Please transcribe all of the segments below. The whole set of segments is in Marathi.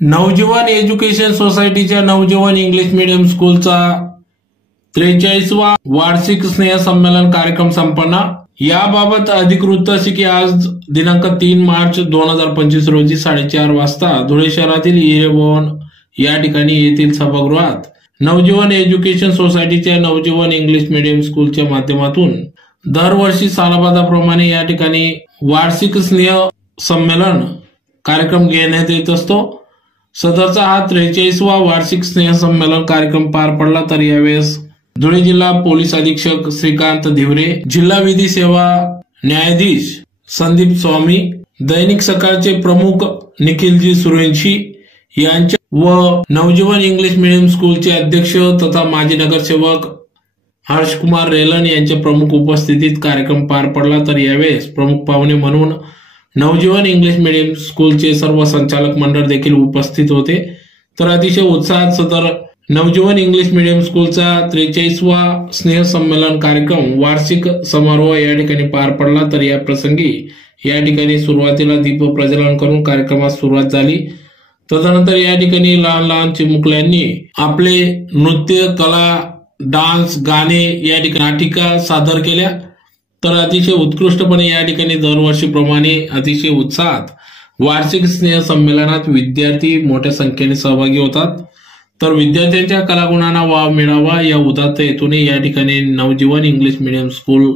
नवजीवन एज्युकेशन सोसायटीच्या नवजीवन इंग्लिश मीडियम स्कूलचा 43वा वार्षिक स्नेहसंमेलन कार्यक्रम संपन्न। याबाबत अधिक वृत्त असे की आज दिनांक 3 मार्च 2025 रोजी 4:30 वाजता धुळे शहरातील हिरे भवन या ठिकाणी येथील सभागृहात नवजीवन एज्युकेशन सोसायटीच्या नवजीवन इंग्लिश मीडियम स्कूलच्या माध्यमातून दरवर्षी सालाबादाप्रमाणे या ठिकाणी वार्षिक स्नेह संमेलन कार्यक्रम घेण्यात येत असतो। सदरचा हा 43वा वार्षिक स्नेह संमेलन कार्यक्रम पार पडला। तर यावेळेस धुळे जिल्हा पोलीस अधीक्षक श्रीकांत धिवरे, जिल्हा विधी सेवा न्यायाधीश संदीप स्वामी, दैनिक सकाळचे प्रमुख निखिलजी सुरेंशी यांच्या व नवजीवन इंग्लिश मीडियम स्कूलचे अध्यक्ष तथा माजी नगरसेवक हर्षकुमार रेलन यांच्या प्रमुख उपस्थितीत कार्यक्रम पार पडला। तर यावेळेस प्रमुख पाहुणे म्हणून नवजीवन इंग्लिश मीडियम स्कूलचे सर्व संचालक मंडळ देखील उपस्थित होते। तर अतिशय उत्साहात सदर नवजीवन इंग्लिश मीडियम स्कूलचा 43वा स्नेह संमेलन कार्यक्रम वार्षिक समारोह या ठिकाणी पार पडला। तर या प्रसंगी या ठिकाणी सुरुवातीला दीप प्रज्वलन करून कार्यक्रमास सुरुवात झाली। तदनंतर या ठिकाणी लहान लहान चिमुकल्यांनी आपले नृत्य, कला, डान्स, गाणे या ठिकाणी नाटिका सादर केल्या। तर अतिशय उत्कृष्टपणे या ठिकाणी दरवर्षीप्रमाणे अतिशय उत्साहात वार्षिक स्नेह संमेलनात विद्यार्थी मोठ्या संख्येने सहभागी होतात। तर विद्यार्थ्यांच्या कलागुणांना वाव मिळावा या उदात्त हेतूने या ठिकाणी नवजीवन इंग्लिश मीडियम स्कूल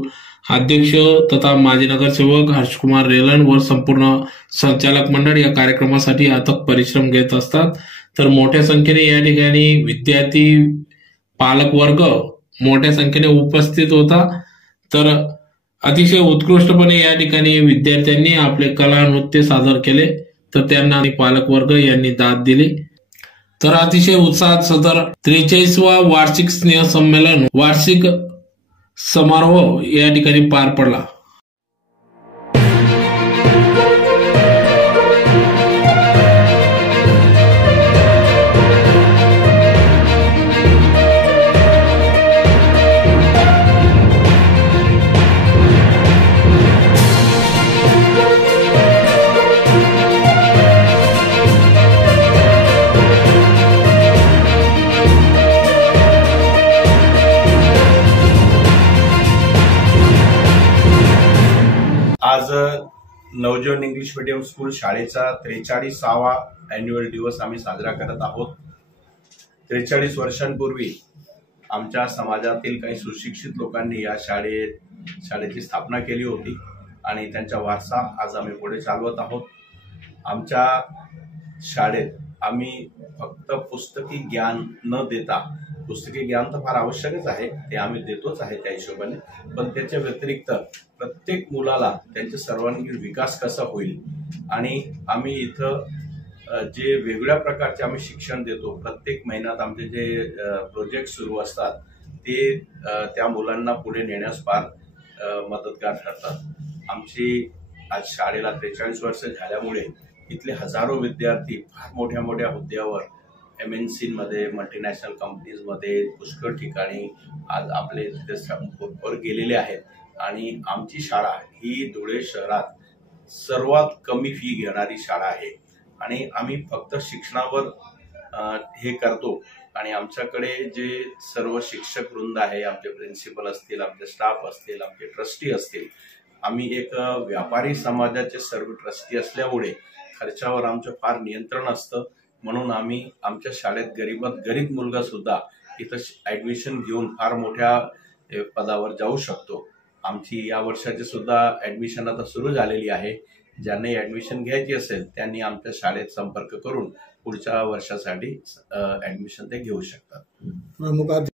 अध्यक्ष तथा माजी नगरसेवक हर्षकुमार रेलन व संपूर्ण संचालक मंडळ या कार्यक्रमासाठी अथक परिश्रम घेत असतात। तर मोठ्या संख्येने या ठिकाणी विद्यार्थी पालक वर्ग मोठ्या संख्येने उपस्थित होता। तर अतिशय उत्कृष्टपणे या ठिकाणी विद्यार्थ्यांनी आपले कला नृत्य सादर केले। तर त्यांना पालक वर्ग यांनी दाद दिली। तर अतिशय उत्साहात सदर 43वा वार्षिक स्नेह संमेलन वार्षिक समारोह या ठिकाणी पार पडला। आज नवजीवन इंग्लिश मीडियम स्कूल शाळेचा 43वा अॅन्युअल दिवस आम्ही साजरा करत आहोत। 43 वर्षांपूर्वी आमच्या समाजातील काही सुशिक्षित लोकांनी या शाळेची स्थापना केली होती आणि त्यांचा वारसा आज आम्ही पुढे चालवत आहोत। आमच्या शाळेत आम्ही फक्त पुस्तकी ज्ञान न देता, पुस्तकी ज्ञान तर फार आवश्यकच आहे, ते आम्ही देतोच आहे त्या हिशोबाने, पण त्याच्या व्यतिरिक्त प्रत्येक मुलाला त्यांचा सर्वांगीण विकास कसा होईल आणि आम्ही इथं जे वेगवेगळ्या प्रकारचे आम्ही शिक्षण देतो, प्रत्येक महिन्यात आमचे जे प्रोजेक्ट सुरू असतात ते त्या मुलांना पुढे नेण्यास फार मदतगार ठरतात। आमची आज शाळेला 43 वर्ष झाल्यामुळे इथले हजारो विद्यार्थी फार मोठ्या मोठ्या हुद्द्यावर MNC मध्ये, मल्टीनॅशनल कंपनीजमध्ये, पुष्कळ ठिकाणी आज आपले तिथे गेलेले आहेत आणि आमची शाळा ही धुळे शहरात सर्वात कमी फी घेणारी शाळा आहे आणि आम्ही फक्त शिक्षणावर हे करतो आणि आमच्याकडे जे सर्व शिक्षक वृंद आहे, आमचे प्रिन्सिपल असतील, आमचे स्टाफ असतील, आमचे ट्रस्टी असतील, आम्ही एक व्यापारी समाजाचे सर्व ट्रस्टी असल्यामुळे खर्चावर आमचं फार नियंत्रण असतं। म्हणून आम्ही आमच्या शाळेत गरीबात गरीब मुलगा सुद्धा इथं ऍडमिशन घेऊन फार मोठ्या पदावर जाऊ शकतो। आमची या वर्षाची सुद्धा ऍडमिशन आता सुरू झालेली आहे। ज्यांनी ऍडमिशन घ्यायची असेल त्यांनी आमच्या शाळेत संपर्क करून पुढच्या वर्षासाठी ऍडमिशन ते घेऊ शकतात।